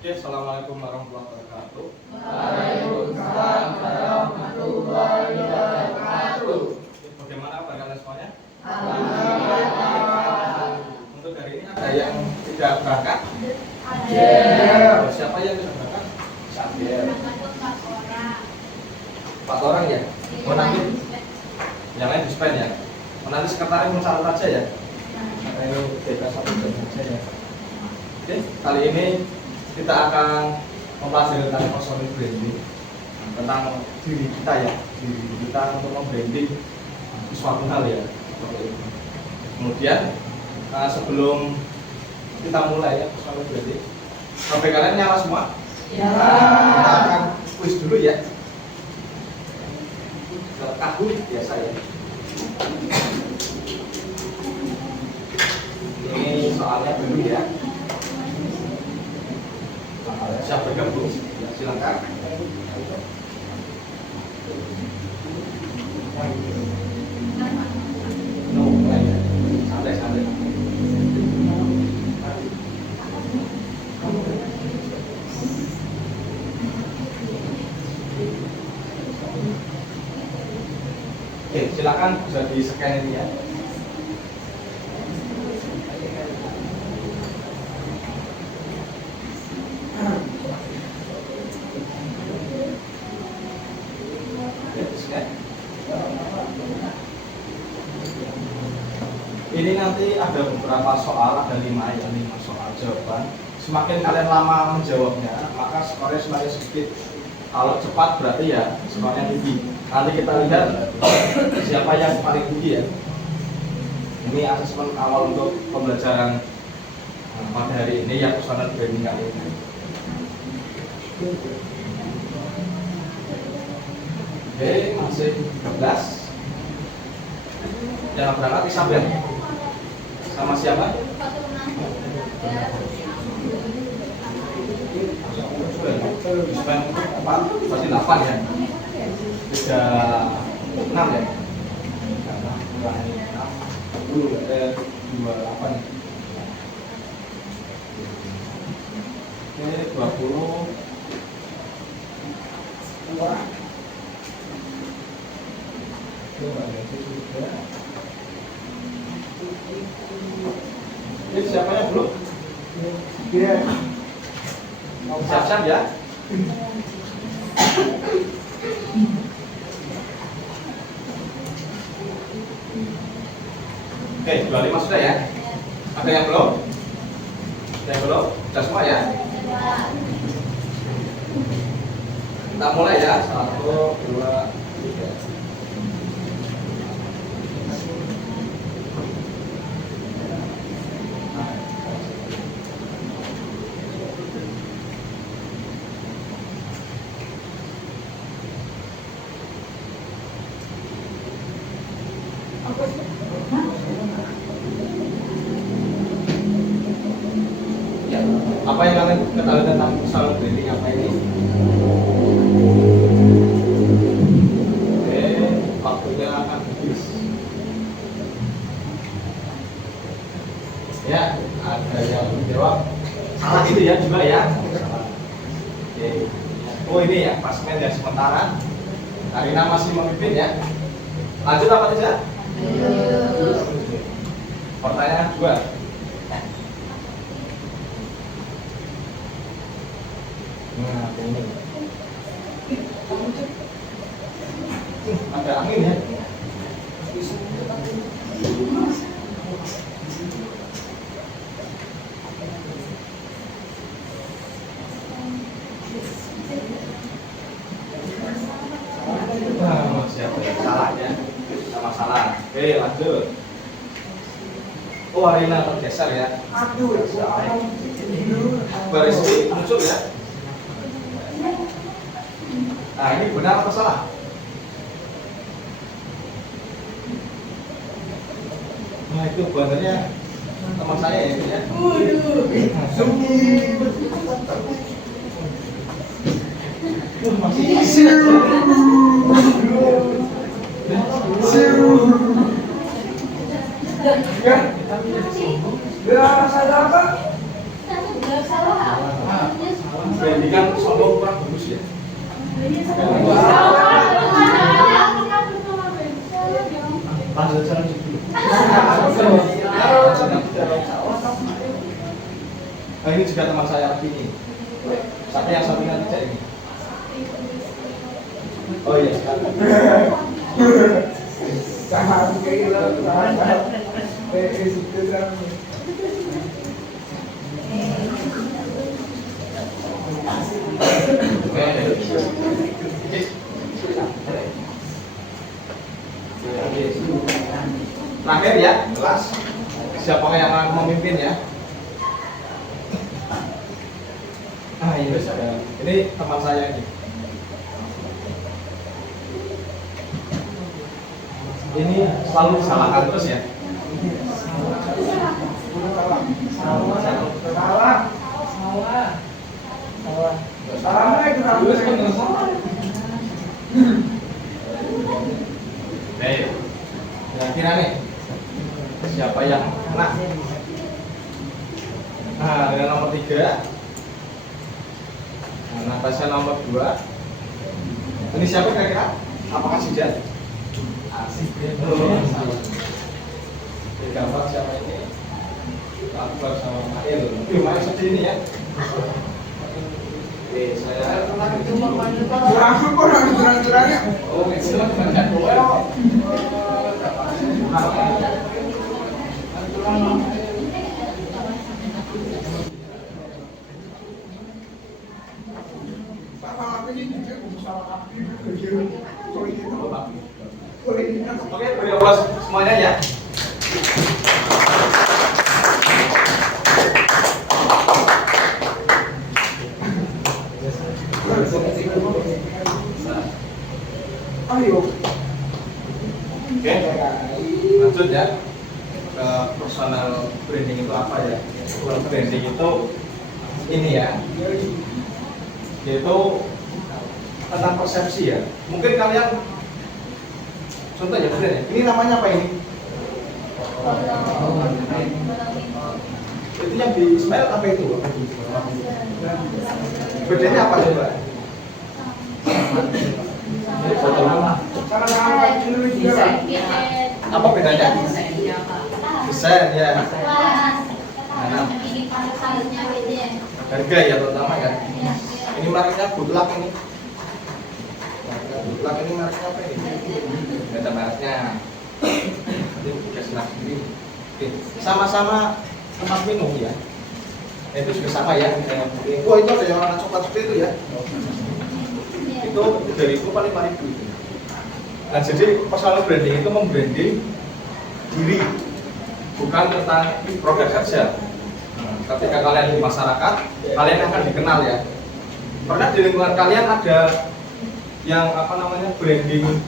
Oke, assalamualaikum warahmatullahi wabarakatuh. Waalaikumsalam warahmatullahi wabarakatuh. Bagaimana kabar kalian semuanya? Alhamdulillah. Untuk hari ini ada yang tidak berangkat? Ada. Siapa yang tidak berangkat? Sabar. 4 orang ya? Oh, nanti yang lain dispen ya? Oh, nanti sekretaris mencatat aja ya? Karena ini beda satu jam saja ya. Oke, kali ini kita akan mempelajari tentang personal branding, tentang diri kita ya, diri kita untuk membranding suatu hal ya. Kemudian sebelum kita mulai ya personal branding, HP kalian nyala semua? Ya. Kita akan kuis dulu ya. Kaku biasa ya. Ini soalnya dulu ya. Siap bergabung, ya, silakan. No, mulai ya. Santai. Oke, silakan bisa di scan ini ya. Ini nanti ada beberapa soal, ada 5 soal jawaban. Semakin kalian lama menjawabnya, maka skornya semakin sedikit. Kalau cepat berarti ya skornya tinggi. Nanti kita lihat siapa yang paling tinggi ya. Ini asesmen awal untuk pembelajaran pada hari ini ya, personal branding kali ini. Oke, masih 13. Jangan berangkat Isabel. Sama siapa? Dispen 4, berarti 8 ya? 36 ya? 28 ya? Oke, 20 Ini siapanya belum? Iya. Siap-siap ya? Oke, 25 sudah ya? Ada yang belum? Ada yang belum? Sudah semua ya? Kita mulai ya. 1, 2, 3. Ya, apa yang kalian ketahui tentang personal branding apa ini? Oke, waktunya akan habis. Ya, ada yang menjawab salah itu ya juga ya. Oke. Oh ini ya, pasmen ya sementara. Karina masih memimpin ya. Lanjut apa tidak? Pertanyaan 2. Nah, ini. Ada angin ya. Nah, siapa yang salah ya? Sama salah. Oke, lanjut. Oh, Arina tergeser ya. Aduh. Baris B muncul ya. Nah, ini benar atau salah? Nah, itu bannernya teman saya ya, ini ya. Masih Gak salah apa? Gak salah. branding kan sombong kurang bagus ya. Lanjut sana dulu. Nah, ini juga teman saya ini. Sampai yang sampingan tidak ini. Oh iya sekali. Sama kayak gitu. Terakhir ya, kelas. Siapa yang akan memimpin ya? Ah ini saya. Ini teman saya ini. Ini selalu disalahkan terus ya. Kira nih siapa yang menang? Nah, dengan nomor 3. Nah, Natasha nomor 2. Ini siapa kira-kira? Apakah si Jan? Asik gambar siapa ini? Akbar sama Mail. Mail seperti ini ya. Oke, saya Kurang-kurangnya. Oh, itu kan Oke, beri aplaus semuanya ya. Ayo. Oke, lanjut ya ke personal branding itu apa ya? Personal branding itu ini ya, yaitu tentang persepsi ya. Mungkin kalian contoh ya, brand ya. Ini namanya apa ini? Itu yang di Ismail apa itu? Bedanya apa coba? Apa bedanya? Desain ya. Nah, harga ya terutama ya. Ini mereknya Butlak ini. Butlak ini mereknya apa ini? Ada mereknya. Ini juga senang sendiri. Oke, sama-sama tempat minum ya. Itu juga sama ya. Oh itu ada yang warna coklat seperti itu ya. Itu dari itu paling itu. Nah jadi personal branding itu membranding diri, bukan tentang produk saja. Ketika kalian di masyarakat, kalian akan dikenal ya. Pernah di lingkungan kalian ada yang apa namanya branding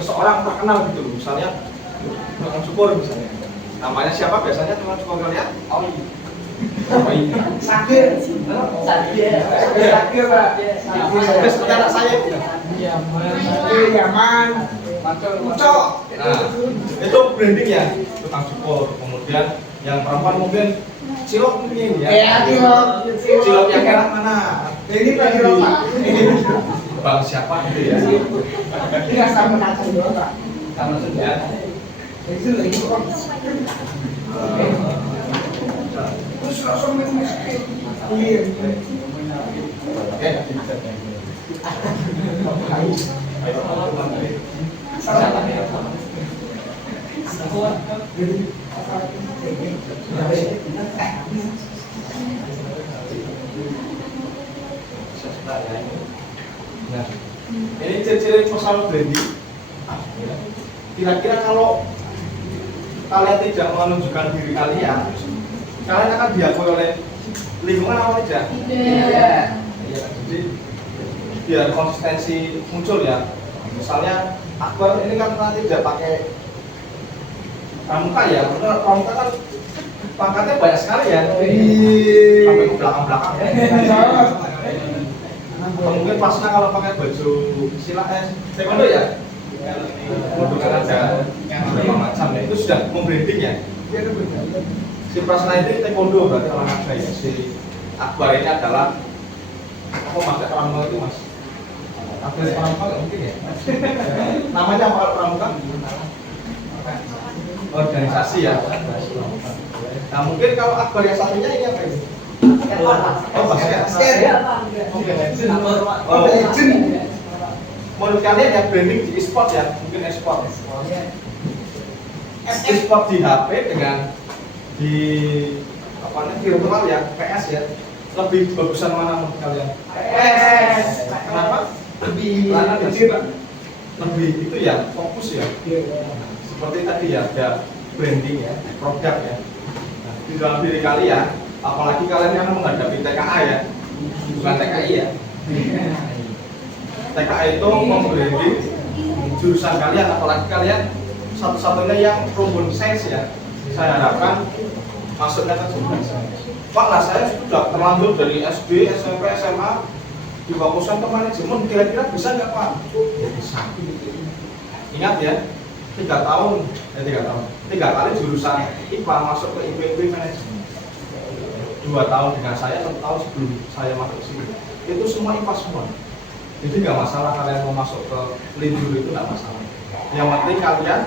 seseorang terkenal gitu loh, misalnya tukang cukur misalnya. Namanya siapa biasanya tukang cukur kalian? Oh iya. Sakit Pak. Sakit seperti anak saya. Yaman. Ucok. Nah, itu branding ya, tukang cukur. Kemudian yang perempuan mungkin cilok mungkin ya. Cilok yang enak mana? Ini Pak Cilok Pak. Bang siapa gitu ya? Iya sama nasi doang Pak. Sama saja. Itu lagi kok. Terus langsung minum es. Iya. Oke. Nah, ini ciri-ciri personal branding. Kira-kira kalau kalian tidak menunjukkan diri kalian, kalian akan diakui oleh lingkungan apa tidak? Iya. Jadi biar konsistensi muncul ya. Misalnya Akbar ini kan nanti tidak pakai pramuka ya, karena pramuka kan pangkatnya banyak sekali ya. Sampai ke belakang-belakang. Atau mungkin pasnya kalau pakai baju taekwondo ya. Taekwondo kan ada beberapa macam ya. Itu sudah membranding ya. Si Prasna itu taekwondo berarti olahraga ya. Si Akbar ini adalah Apa pakai pramuka itu mas? Aktivis pramuka nggak mungkin ya? Namanya apa kalau pramuka? Organisasi ya. Nah mungkin kalau akbar yang satunya ini apa ini? Oh basket. Oh menurut kalian ya branding di e-sport ya? Mungkin e-sport. E-sport di HP dengan di apa namanya virtual ya, PS ya. Lebih bagusan mana menurut kalian? PS. Kenapa? Lebih itu ya fokus ya. Seperti tadi ya ada branding ya, produk ya. Nah, di dalam diri kalian, apalagi kalian yang menghadapi TKA ya, bukan TKI ya. TKA itu membranding jurusan kalian, apalagi kalian satu-satunya yang rumpun sains ya. Saya harapkan masuknya ke jurusan sains. Pak, lah saya sudah terlanjur dari SD, SMP, SMA difokuskan ke manajemen, kira-kira bisa nggak Pak? Ya bisa. Ingat ya, 3 kali jurusan IPA masuk ke IPB manajemen. 2 tahun dengan saya, 1 tahun sebelum saya masuk sini. Itu semua IPA semua. Jadi nggak masalah kalian mau masuk ke linjur itu nggak masalah. Yang penting kalian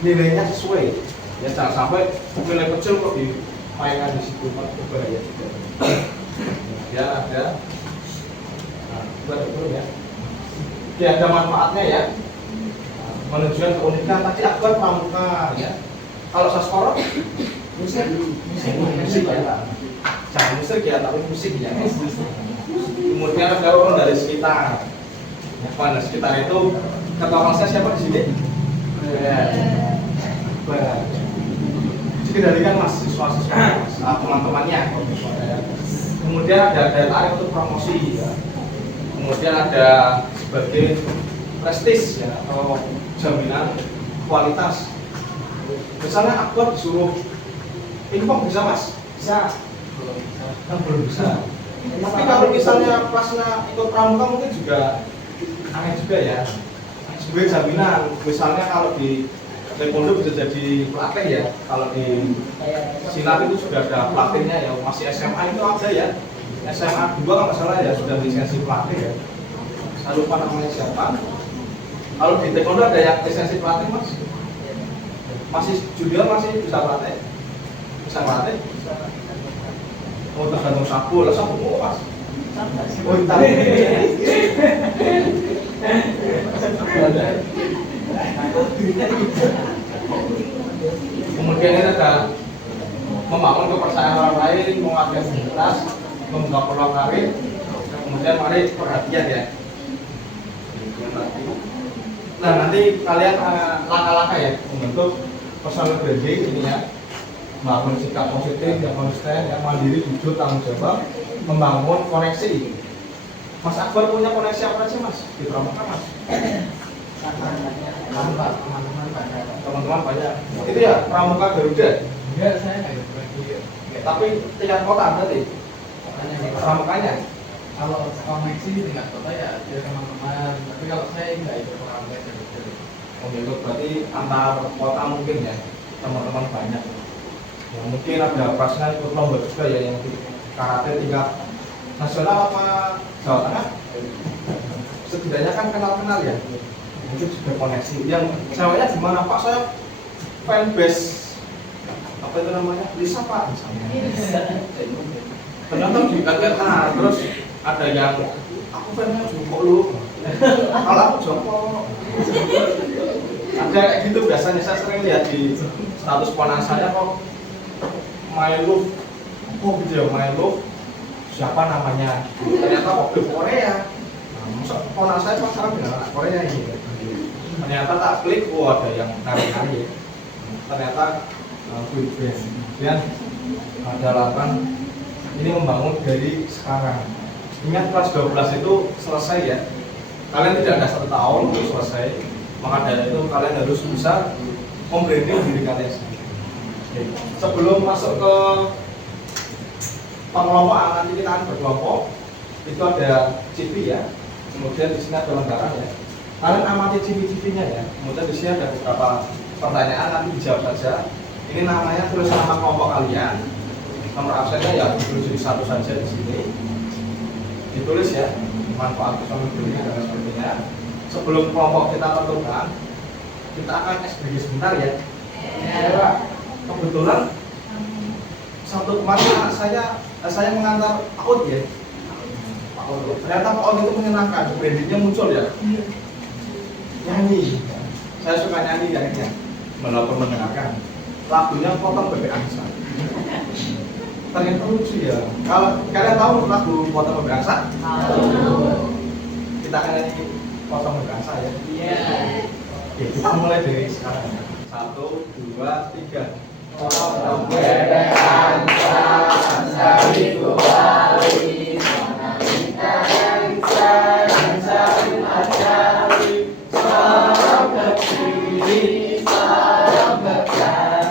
nilainya sesuai. Ya jangan sampai nilai kecil kok dimainkan di situ, berbahaya juga. Ya ada. Betul ya. Ya ada manfaatnya ya. Menunjukkan keunikan tadi akbar pramuka ya. Kalau saskoro musik ya. Jangan musik ya, tapi musik ya. Kemudian ada orang dari sekitar. Mana sekitar itu ketua saya siapa di sini? Dikendalikan mahasiswa teman-temannya. Kemudian ada daya tarik untuk promosi ya. Kemudian ada sebagai prestis ya, atau jaminan kualitas. Misalnya akbar disuruh pingpong bisa mas? Bisa. Belum bisa. Tapi kalau misalnya pasnya ikut pramuka mungkin juga aneh juga ya. Sebagai jaminan, misalnya kalau di taekwondo bisa jadi pelatih ya. Kalau di silat itu sudah ada pelatihnya ya. Masih SMA itu ada ya. SMA 2 kalau nggak salah ya sudah lisensi pelatih ya. Saya lupa namanya siapa. Kalau di taekwondo ada yang lisensi pelatih mas? Masih junior masih bisa pelatih? Bisa pelatih? Oh tergantung sapu, lah sapu mau mas? Oh hitam. Kemudian ini ada membangun kepercayaan orang lain, menguatkan identitas, membuka peluang karir. Kemudian mari perhatian ya. Nah nanti kalian langkah-langkah ya membentuk personal branding ini ya, membangun sikap positif yang konsisten, yang mandiri, jujur, tanggung jawab, membangun koneksi. Mas Akbar punya koneksi apa aja mas di pramuka mas? Teman-teman banyak. Itu ya pramuka Garuda. Enggak, saya nggak ikut. Tapi tingkat kota berarti pramukanya. Kalau koneksi di tingkat kota ya ada teman-teman. Tapi kalau saya nggak ikut pramuka Garuda. Oh gitu, berarti antar kota mungkin ya teman-teman banyak. Ya, mungkin ada prasna ikut lomba juga ya yang di karate tingkat nasional apa Jawa Tengah. Setidaknya kan kenal-kenal ya. Mungkin sudah koneksi. Yang ceweknya gimana Pak? Saya fanbase apa itu namanya? Lisa Pak misalnya. Ternyata di nah, terus ada yang aku fansnya Joko lu. Kalau aku Joko. Ada kayak gitu biasanya saya sering lihat di status ponan saya kok my love, kok gitu ya my love siapa namanya? Ternyata waktu Korea. Nah, ponan saya pacaran dengan anak Korea ini. Ternyata tak klik, ada yang nari-nari. Ternyata good friend. Kemudian ada lapan ini membangun dari sekarang. Ingat kelas 12 itu selesai ya. Kalian tidak ada 1 tahun untuk selesai. Maka dari itu kalian harus bisa membranding diri kalian sendiri. Sebelum masuk ke pengelompokan, nanti kita akan berkelompok. Itu ada CV ya. Kemudian di sini ada lembaran ya. Kalian amati CV-nya ya. Kemudian di sini ada beberapa pertanyaan, nanti dijawab saja. Ini namanya tulis nama kelompok kalian. Nomor absennya ya tulis jadi 1 saja di sini. ditulis ya manfaat bersama dunia dan sebagainya. Sebelum kelompok kita tentukan, kita akan SBG sebentar ya. Kebetulan satu kemarin anak saya mengantar PAUD ya. PAUD. Ternyata PAUD itu menyenangkan, brandingnya muncul ya. Nyanyi. Saya suka nyanyi kayaknya. Walaupun mendengarkan lagunya Potong Bebek Angsa. Ternyata lucu ya. Kalau kalian tahu lagu Potong Bebek Angsa? Kita akan nyanyi Potong Bebek Angsa ya. Iya. Oke, kita mulai dari sekarang. 1, 2, 3. Potong bebek angsa, dari kuali, kita angsa, angsa ajari, sorong ke kiri, sorong ke kanan,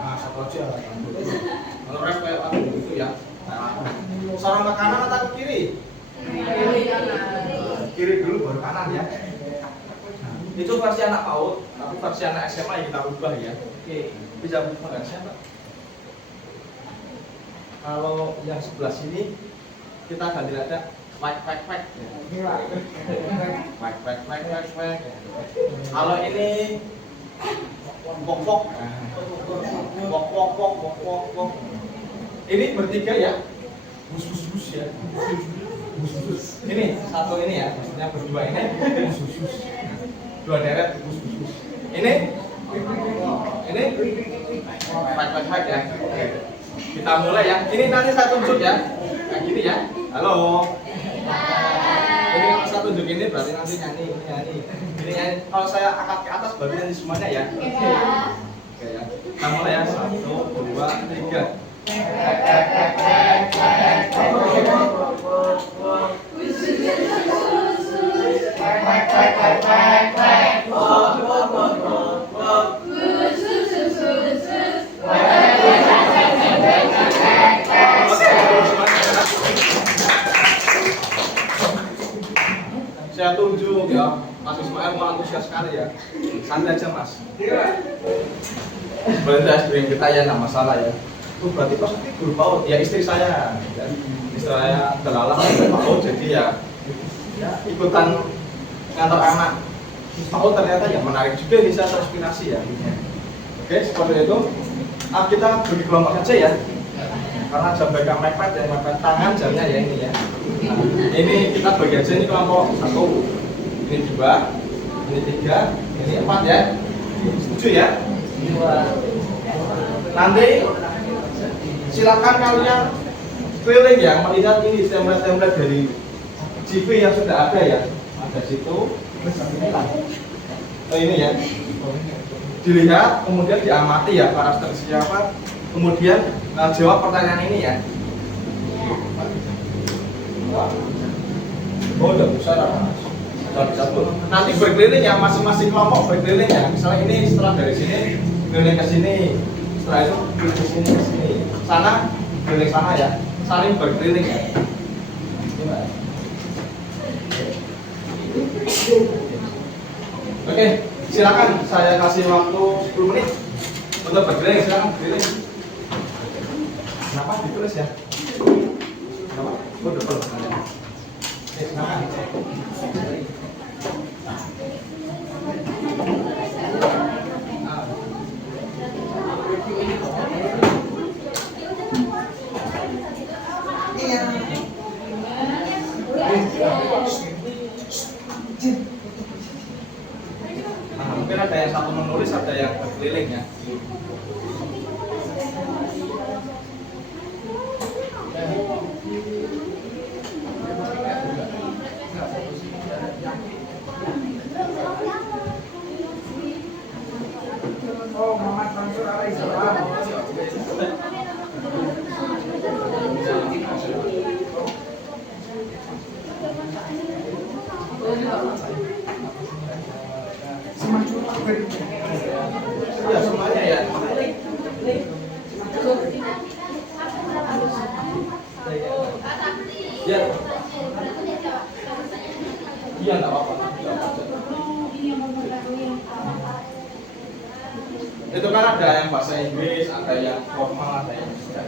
Nah, satu aja. Kalau rap kayak lagu gitu ya. Sorong ke kanan atau ke kiri? Kiri dulu baru kanan ya. Itu versi anak PAUD, tapi versi anak SMA yang kita ubah ya. Oke, bisa buka siapa? Kalau yang sebelah sini kita ganti nada wek. Wek. Kalau ini pok. Pok. Ini bertiga ya. Bus ya. Bus. Ini satu ini ya, maksudnya berdua ini bus. Dua deret bus. Ini wek ya. Kita mulai ya. Ini nanti saya tunjuk ya. Kayak gini ya. Halo. Ini kalau saya tunjuk ini berarti nanti nyanyi. Ini nyanyi. Kalau saya angkat ke atas berarti nyanyi semuanya ya. Oke ya. Kita mulai ya. 1, 2, 3. Saya tunjuk ya, Mas Ismail mau antusias sekali ya. Santai aja Mas. Berarti SBM kita ya, nggak masalah ya. Itu berarti pasti guru PAUD ya, istri saya. Istri saya terlalu PAUD jadi ya ikutan ngantar anak. PAUD ternyata ya menarik juga, bisa terinspirasi ya. Oke, seperti itu. Kita bagi kelompok saja ya. Karena jam pegang mepet ya, mepet tangan jamnya ya ini ya. Nah, ini kita bagi aja, ini kelompok 1, ini 2, ini 3, ini 4 ya. Setuju ya? Nanti silakan kalian keliling ya, melihat ini template dari CV yang sudah ada ya. Ada situ, ini ya. Dilihat, kemudian diamati ya karakteristik apa. Kemudian jawab pertanyaan ini ya. Oh, udah besar. Nanti berkeliling ya, masing-masing kelompok berkeliling ya. Misalnya ini setelah dari sini keliling ke sini, setelah itu keliling ke sini ke sini. Sana keliling sana ya. Saling berkeliling ya. Oke, silakan saya kasih waktu 10 menit untuk berkeliling, silakan berkeliling. Kenapa ditulis ya? Kenapa? Udah belum. Silakan. Nah, mungkin ada yang satu menulis, ada yang berkeliling ya. Oh, Muhammad Mansur alaihissalam. Ya semuanya ya. Ya. Iya nggak apa-apa. Itu kan ada yang bahasa Inggris, ada yang formal, ada yang tidak.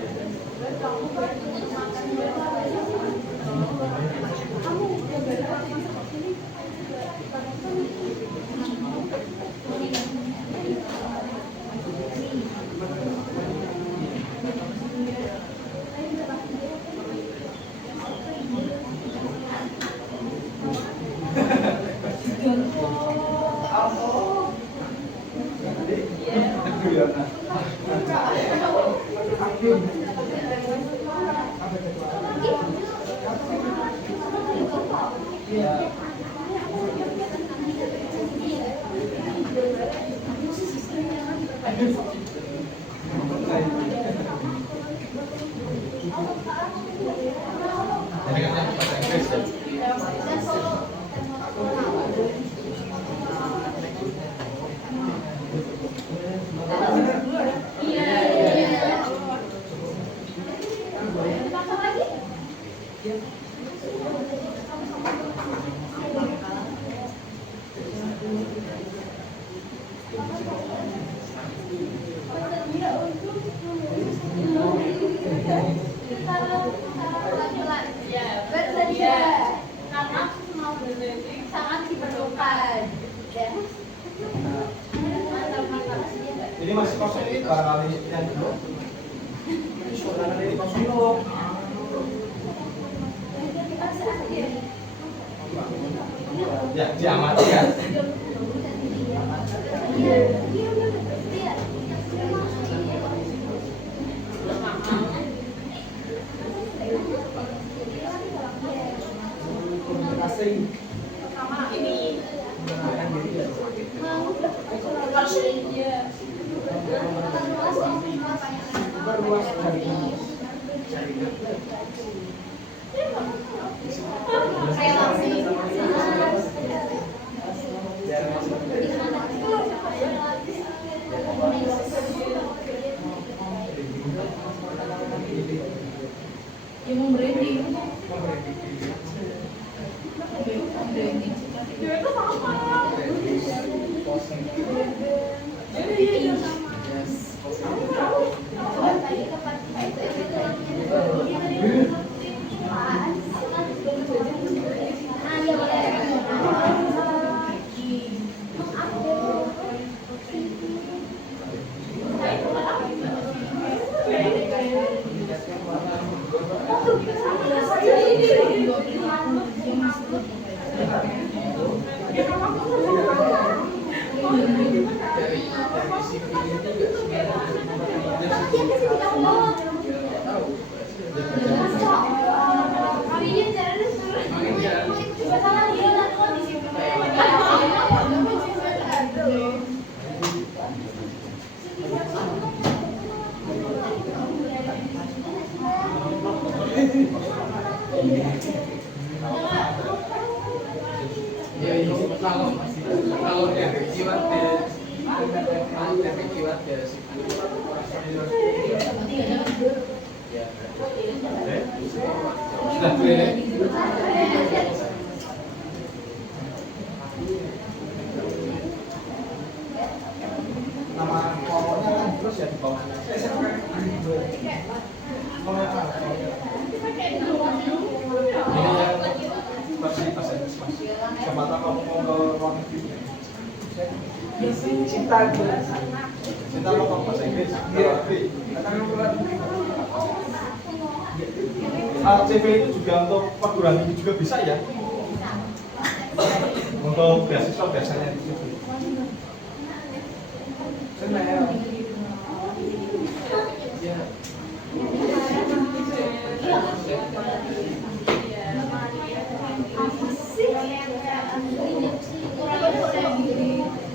Jadi kan yang bahasa Inggris ya. Sangat diperlukan. Ini masih kosong ini barangkali yang dulu. Ini kosong dulu. Ya, diamati ya. Yang branding. Kalau efektivat ya Sudah clear. Nama pokoknya kan terus ya di bawahnya. Ini yang fasilitas ya, Mas. Siapa tahu kamu mau ke ruang negeri. Cinta itu. Cinta mau kamu bahasa Inggris. Iya. CV itu juga untuk perguruan tinggi juga bisa ya. Untuk beasiswa biasanya di situ. Senang.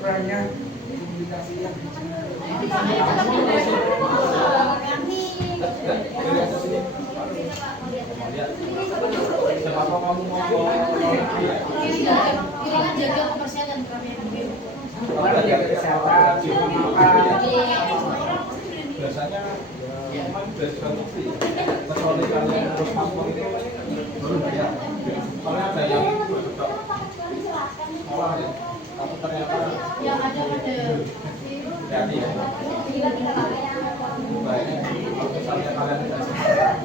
Kurangnya komunikasi yang Siapa tahu kamu mau ke luar negeri ya. Jaga kebersihan kami. orang jaga kesehatan, makan. Biasanya memang beasiswa negeri. Kecuali kalian terus paspor itu baru bayar. Soalnya ada yang sekolah ya. Tapi ternyata Yang ada hati-hati ya. Baik, kalau misalnya kalian tidak sehat,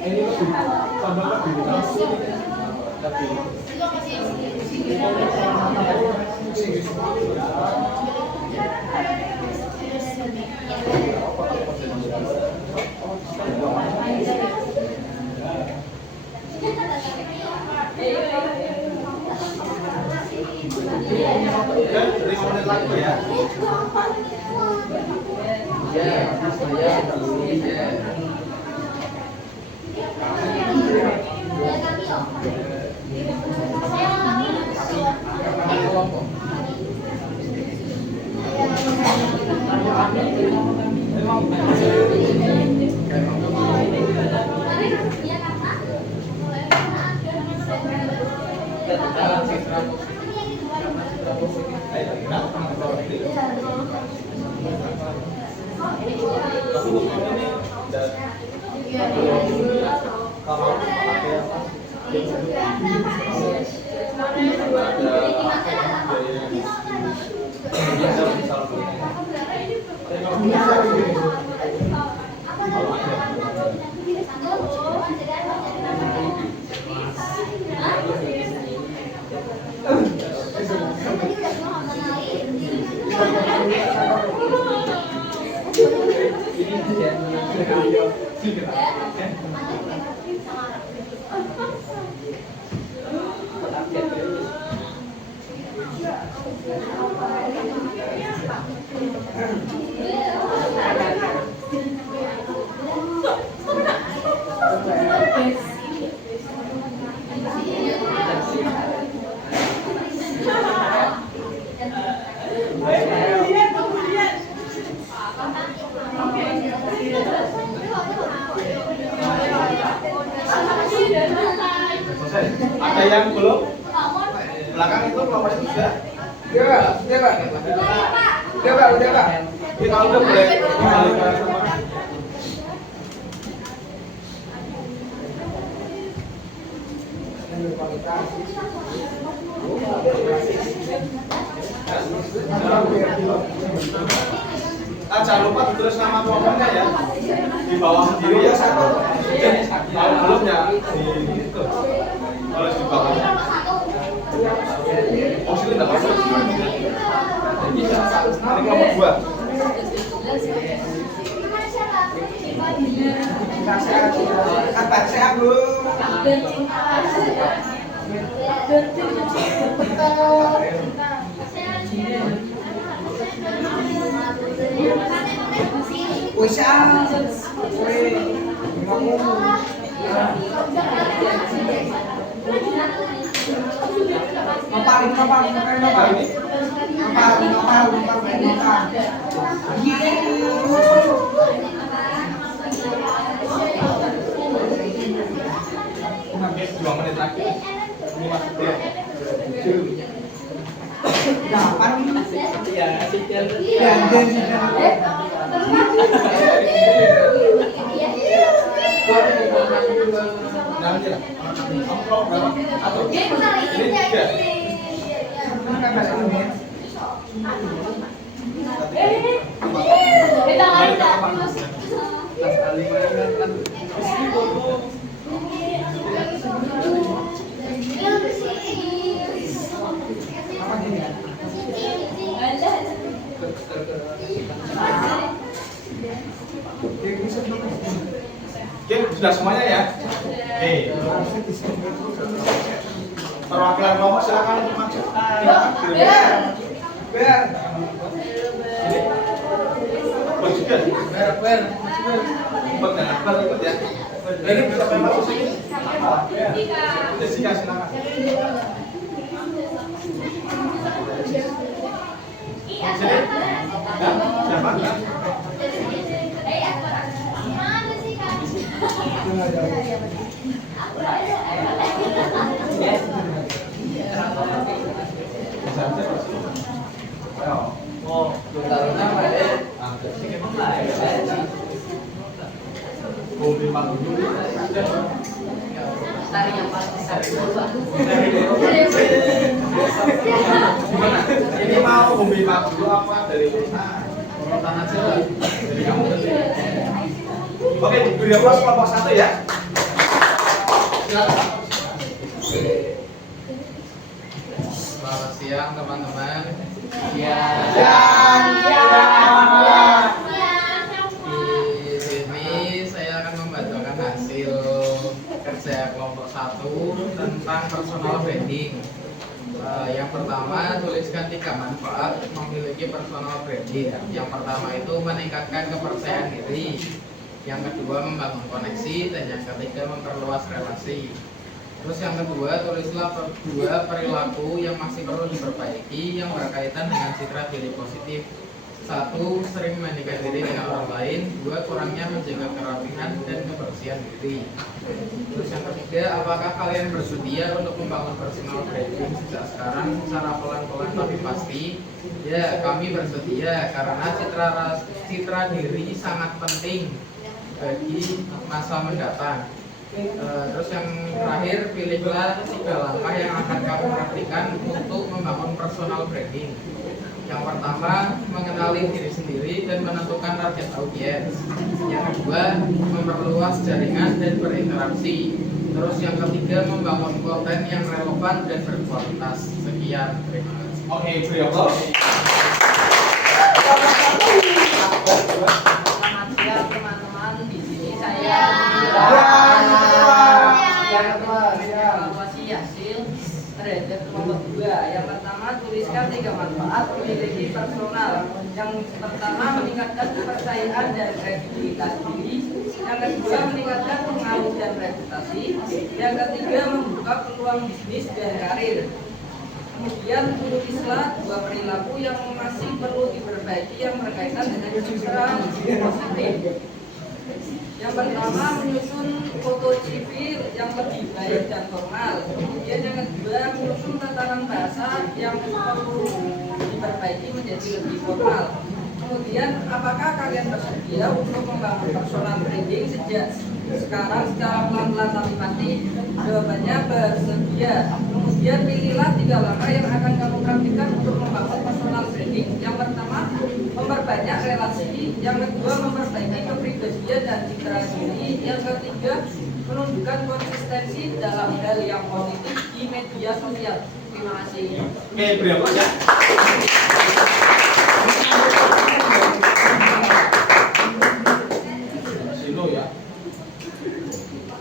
ini lebih tambah lebih Oke, 5 menit lagi ya. Selesai. Ada yang belum? Belakang itu kelompok itu sudah. Udah pak. Kita udah boleh kembali ke rumah. Jangan lupa ditulis nama kelompoknya ya di bawah sendiri ya. Kalau belum ya di itu. Kalau di bawah. Oh sini enggak apa-apa. Ini kelompok 2. Sehat bu. Oke, 2 menit lagi. Ini masuk belum? Nanti lah. Kamu kelompok berapa? Atau? Ini 3. Oke, sudah semuanya ya? Oke. Perwakilan kelompok silakan untuk maju. Ber. Juga. Ber. Ikut ya, ikut ya. Ini bisa masuk sini. Jessica silakan. Sini. Siapa? Oh, belum taruh nama deh. Sedikit mulai. membimbang dulu. Tarik yang paling besar dulu. Gimana? Ini mau membimbang dulu apa dari Urutan aja lah. Dari kamu tadi. Oke, beri aplaus kelompok 1 ya. Silakan. Selamat siang teman-teman. Ya. Di sini saya akan membacakan hasil kerja kelompok 1 tentang personal branding. Yang pertama, tuliskan 3 manfaat memiliki personal branding. Yang pertama itu meningkatkan kepercayaan diri. Yang kedua, membangun koneksi. Dan yang ketiga, memperluas relasi. Terus yang kedua, tulislah 2 perilaku yang masih perlu diperbaiki yang berkaitan dengan citra diri positif. 1. Sering membandingkan diri dengan orang lain. 2. Kurangnya menjaga kerapihan dan kebersihan diri. Terus yang ketiga, apakah kalian bersedia untuk membangun personal branding sejak sekarang secara pelan-pelan tapi pasti? Ya, kami bersedia karena citra diri sangat penting bagi masa mendatang. Terus yang terakhir, pilihlah 3 langkah yang akan kamu praktikkan untuk membangun personal branding. Yang pertama, mengenali diri sendiri dan menentukan target audiens. Yang kedua, memperluas jaringan dan berinteraksi. Terus yang ketiga, membangun konten yang relevan dan berkualitas. Sekian, terima kasih. Oke, beri aplaus. Selamat siang teman-teman. Di sini saya yang evaluasi hasil terhadap kelompok 2. Yang pertama, tuliskan 3 manfaat memiliki personal. Yang pertama, meningkatkan kepercayaan dan kredibilitas diri. Yang kedua, meningkatkan pengaruh dan reputasi. Yang ketiga, membuka peluang bisnis dan karir. Kemudian tulislah 2 perilaku yang masih perlu diperbaiki yang berkaitan dengan citra diri positif. Yang pertama, menyusun foto CV yang lebih baik dan formal. Kemudian yang kedua, menyusun tatanan bahasa yang perlu diperbaiki menjadi lebih formal. Kemudian, apakah kalian bersedia untuk membangun personal branding sejak sekarang secara pelan-pelan tapi pasti? Jawabannya bersedia. Kemudian pilihlah 3 langkah yang akan kamu praktikkan untuk membangun personal branding. Yang pertama, memperbanyak relasi. Yang kedua, memperbaiki kepribadian dan citra diri. Yang ketiga, menunjukkan konsistensi dalam hal yang positif di media sosial. Terima kasih. Oke, beri aplaus ya. Sino ya.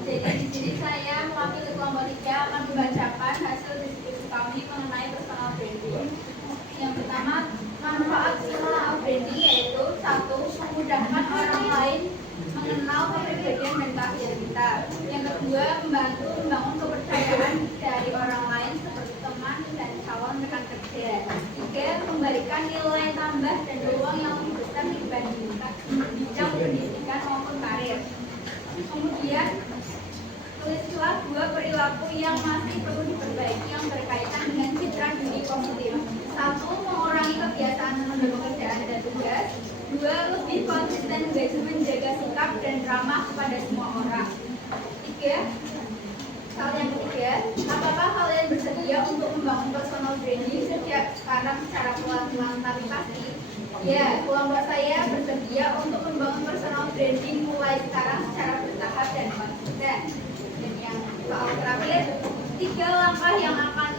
Jadi di sini saya mewakili kelompok 3 akan membacakan hasil diskusi kami mengenai personal branding. Yang pertama, manfaat personal branding yaitu 1. Memudahkan orang lain mengenal kepribadian dan karakter kita. Yang kedua, membantu membangun kepercayaan dari orang lain seperti teman dan calon rekan kerja. 3. Memberikan nilai tambah dan peluang yang lebih besar dibandingkan bidang pendidikan maupun karir. Kemudian tulislah 2 perilaku yang masih perlu diperbaiki yang berkaitan dengan citra diri positif. 1. Mengurangi kebiasaan menunda pekerjaan dan tugas. 2. Lebih konsisten menjaga sikap dan ramah kepada semua orang. 3. Hal yang ketiga, apakah kalian bersedia untuk membangun personal branding sejak sekarang secara pelan-pelan tapi pasti? Ya, kelompok saya bersedia untuk membangun personal branding mulai sekarang secara bertahap dan konsisten. Dan yang soal terakhir, 3 langkah yang akan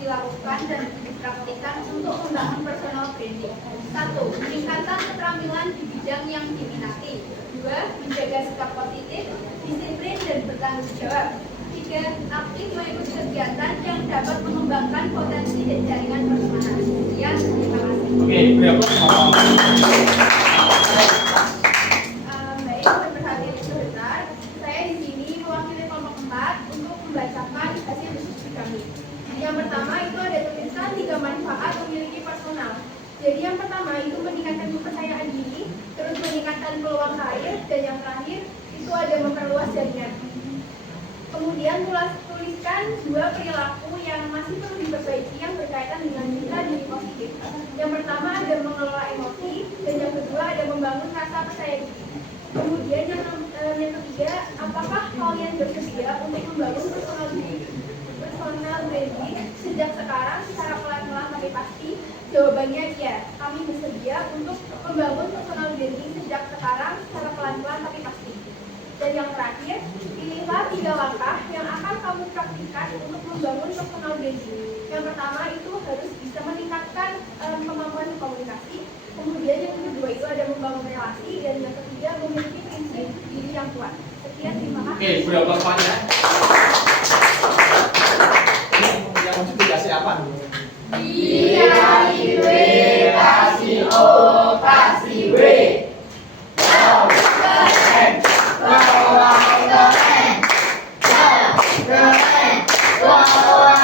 dilakukan dan dipraktikkan untuk membangun personal branding. 1. Meningkatkan keterampilan di bidang yang diminati. 2. Menjaga sikap positif, disiplin dan bertanggung jawab. 3. Aktif mengikuti kegiatan yang dapat mengembangkan potensi dan jaringan pertemanan. Sekian, terima kasih. Oke, beri aplaus. Baik, berhati sebentar. Saya di sini mewakili kelompok 4 untuk membacakan hasil diskusi kami. Yang pertama itu ada tulisan 3 manfaat memiliki personal. Jadi yang pertama itu meningkatkan kepercayaan diri, terus meningkatkan peluang karir, dan yang terakhir itu ada memperluas jaringan. Kemudian tuliskan 2 perilaku yang masih perlu diperbaiki yang berkaitan dengan citra diri positif. Yang pertama ada mengelola emosi, dan yang kedua ada membangun rasa percaya diri. Kemudian yang ketiga ketiga, apakah kalian bersedia untuk membangun personal branding sejak sekarang secara pelan-pelan tapi pasti? Jawabannya ya, kami bersedia untuk membangun personal branding sejak sekarang secara pelan-pelan tapi pasti. Dan yang terakhir, pilihlah 3 langkah yang akan kamu praktikkan untuk membangun personal branding. Yang pertama itu harus bisa meningkatkan kemampuan komunikasi. Kemudian yang kedua itu ada membangun relasi, dan yang ketiga memiliki prinsip diri yang kuat. Sekian, terima kasih. Oke, berapa semuanya? Yang modifikasi apa? Iya, W, kasih O, kasih W. Wow, keren. Wow, keren. Keren. Wow, keren.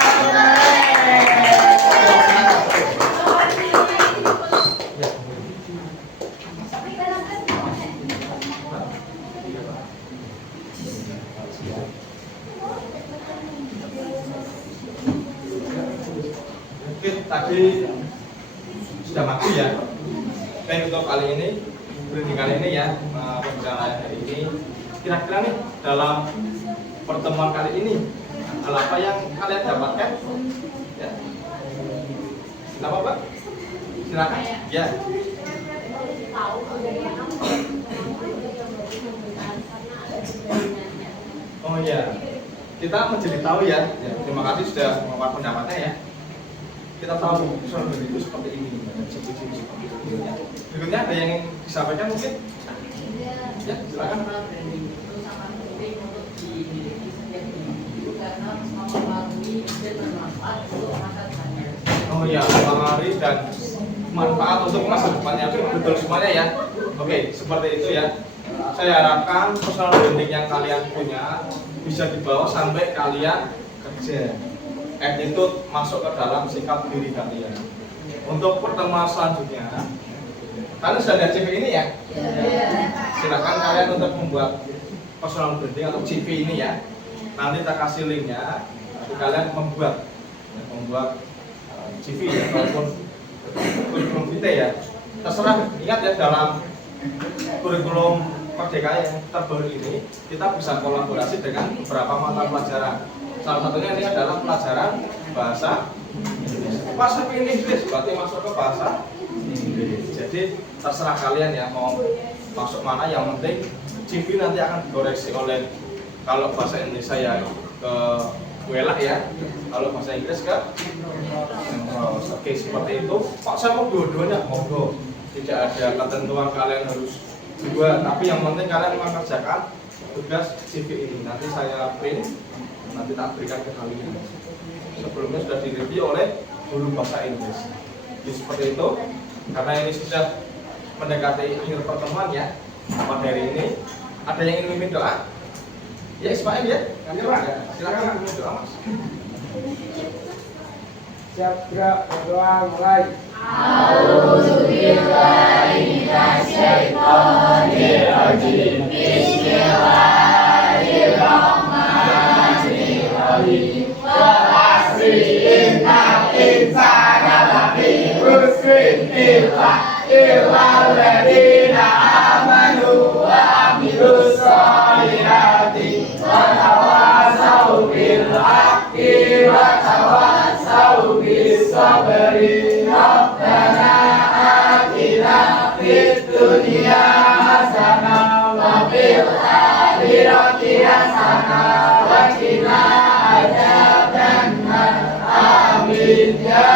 Oke, tadi sudah mati ya. Oke, untuk kali ini, briefing kali ini ya, pembicaraan hari ini, kira-kira nih dalam pertemuan kali ini, hal apa yang kalian dapatkan? Ya. Kenapa, Pak? Silakan. Ya. Oh ya, kita menjadi tahu ya. Terima kasih sudah memaparkan pendapatnya ya. Kita tahu personal branding itu seperti ini, ciri-ciri seperti ini. Ya. Berikutnya ada yang ingin disampaikan mungkin? Ya, silakan. Personal branding itu sangat penting untuk dimiliki setiap individu karena mempengaruhi dan bermanfaat untuk masa depannya. Oh ya, mempengaruhi dan manfaat untuk masa depannya. Oke, betul semuanya ya. Oke, seperti itu ya. Saya harapkan personal branding yang kalian punya bisa dibawa sampai kalian kerja. Attitude masuk ke dalam sikap diri kalian. Untuk pertemuan selanjutnya, kalian sudah lihat CV ini ya? Silakan kalian untuk membuat personal branding atau CV ini ya. Nanti kita kasih linknya. Nanti kalian membuat CV ya, ataupun kurikulum vitae ya. Terserah. Ingat ya, dalam kurikulum Merdeka yang terbaru ini kita bisa kolaborasi dengan beberapa mata pelajaran. Salah satunya ini adalah pelajaran bahasa Inggris. Pas pilih Inggris berarti masuk ke bahasa Inggris. Jadi terserah kalian ya mau masuk mana, yang penting CV nanti akan dikoreksi oleh, kalau bahasa Indonesia ya ke Welak ya, kalau bahasa Inggris ke Memros. Oke, seperti itu. Pak, saya mau dua-duanya, monggo. Tidak ada ketentuan kalian harus dua, tapi yang penting kalian mengerjakan tugas CV ini. Nanti saya print, nanti tak berikan ke kalian. Sebelumnya sudah direview oleh guru bahasa Inggris. Jadi seperti itu. Karena ini sudah mendekati akhir pertemuan ya. Pada hari ini ada yang ingin memimpin doa? Ya, Ismail ya. Silakan memimpin doa, Mas. Siap, gerak, berdoa, mulai. A'udzubillahiminasyaitonirrajim. Bismillahirrahmanirrahim. Wal-'asri innal insana lafi khusrin illa alladziina aamanu wa 'amilus shalihati wa tawassaw bil haqqi wa tawassaw bis sabri. Rabbana atina fid dunya hasanah wa fil akhirati hasanah wa qina adzabannar. Amin ya